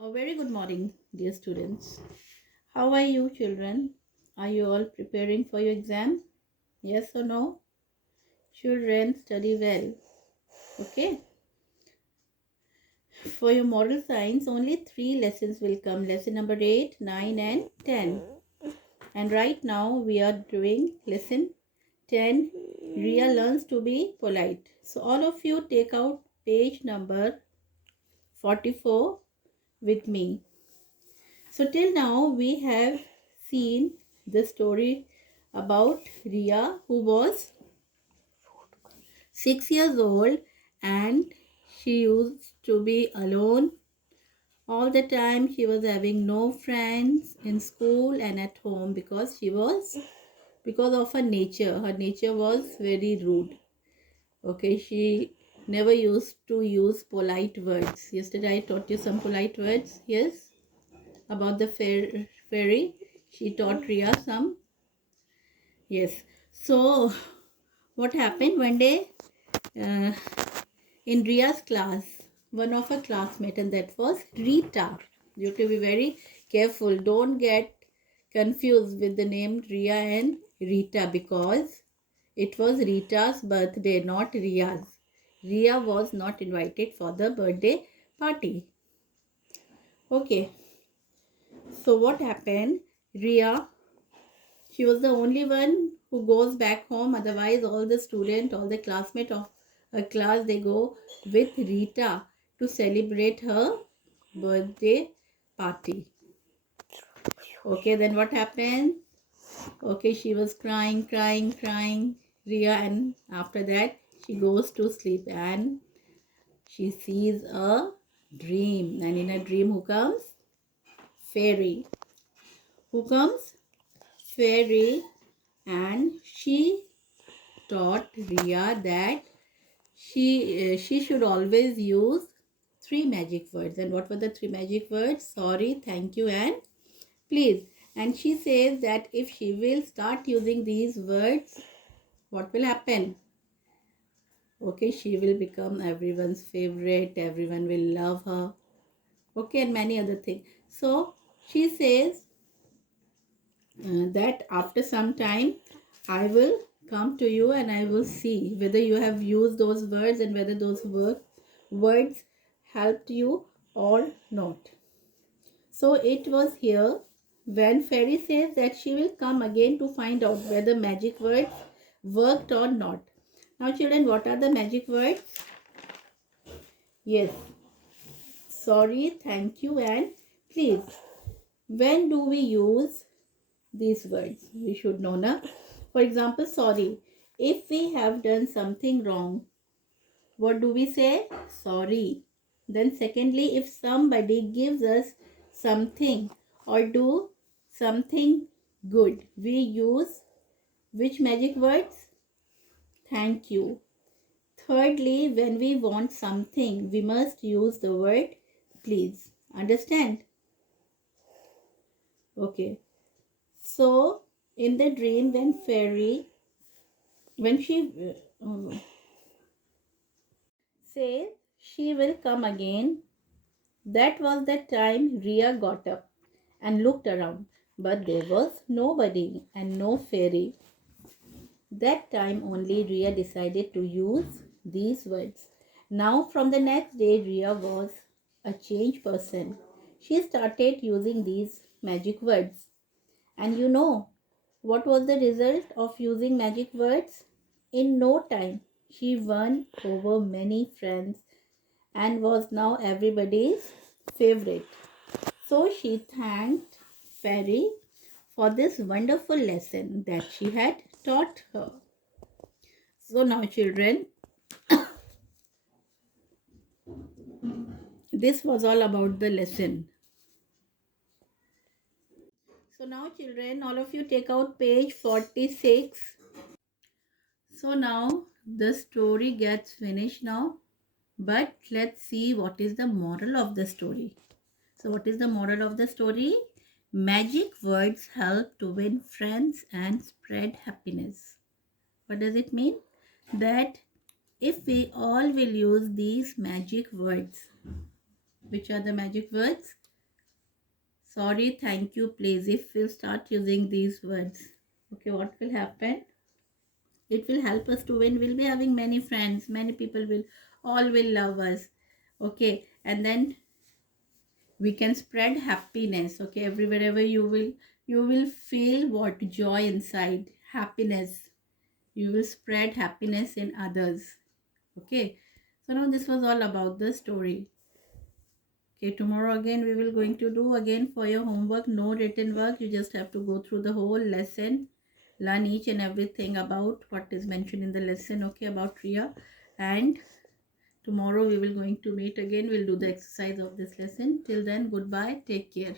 A very good morning, dear students. How are you, children? Are you all preparing for your exam? Yes or no? Children, study well. Okay. For your moral science, only 3 lessons will come. Lesson number 8, 9 and 10. And right now we are doing lesson 10. Ria learns to be polite. So all of you take out page number 44 with me. So till now we have seen the story about Ria, who was 6 years old and she used to be alone all the time. She was having no friends in school and at home because of her nature. Her nature was very rude. Okay, she never used to use polite words. Yesterday I taught you some polite words. Yes, about the fairy. She taught Ria some. Yes. So what happened one day uh, in Ria's class, one of her classmates, and that was Rita. You have to be very careful. Don't get confused with the name Ria and Rita because it was Rita's birthday, not Ria's. Ria was not invited for the birthday party. Okay. So what happened? Ria, she was the only one who goes back home. Otherwise, all the student, all the classmate of her class, they go with Rita to celebrate her birthday party. Okay, then what happened? Okay, she was crying, Ria, and after that, she goes to sleep and she sees a dream. And in a dream, who comes? Fairy. Who comes? Fairy. And she taught Ria that she should always use 3 magic words. And what were the 3 magic words? Sorry, thank you, and please. And she says that if she will start using these words, what will happen? Okay, she will become everyone's favorite. Everyone will love her. Okay, and many other things. So she says that after some time I will come to you and I will see whether you have used those words and whether those words helped you or not. So it was here when Fairy says that she will come again to find out whether magic words worked or not. Now children, what are the magic words? Yes, sorry, thank you, and please. When do we use these words? We should know, na? For example, sorry. If we have done something wrong, what do we say? Sorry. Then secondly, if somebody gives us something or do something good, we use which magic words? Thank you. Thirdly, when we want something, we must use the word please. Understand? Okay. So, in the dream, when she says she will come again, that was the time Ria got up and looked around, but there was nobody and no fairy. That time only Ria decided to use these words. Now, from the next day, Ria was a changed person. She started using these magic words. And you know what was the result of using magic words? In no time, she won over many friends and was now everybody's favorite. So she thanked Fairy for this wonderful lesson that she had taught her. So now children, this was all about the lesson. So now children, all of you take out page 46. So now the story gets finished now. But let's see what is the moral of the story. So what is the moral of the story? Magic words help to win friends and spread happiness. What does it mean? That if we all will use these magic words, which are the magic words? sorry, thank you, please. If we'll start using these words, okay, what will happen? It will help us to win. We'll be having many friends, many people will, all will love us. Okay, and then we can spread happiness. Okay, wherever you will feel what joy inside, happiness. You will spread happiness in others. Okay, so now this was all about the story. Okay, tomorrow again we will going to do again for your homework, no written work. You just have to go through the whole lesson, learn each and everything about what is mentioned in the lesson, okay, about Riya. And tomorrow we will going to meet again. We'll do the exercise of this lesson. Till then, goodbye. Take care.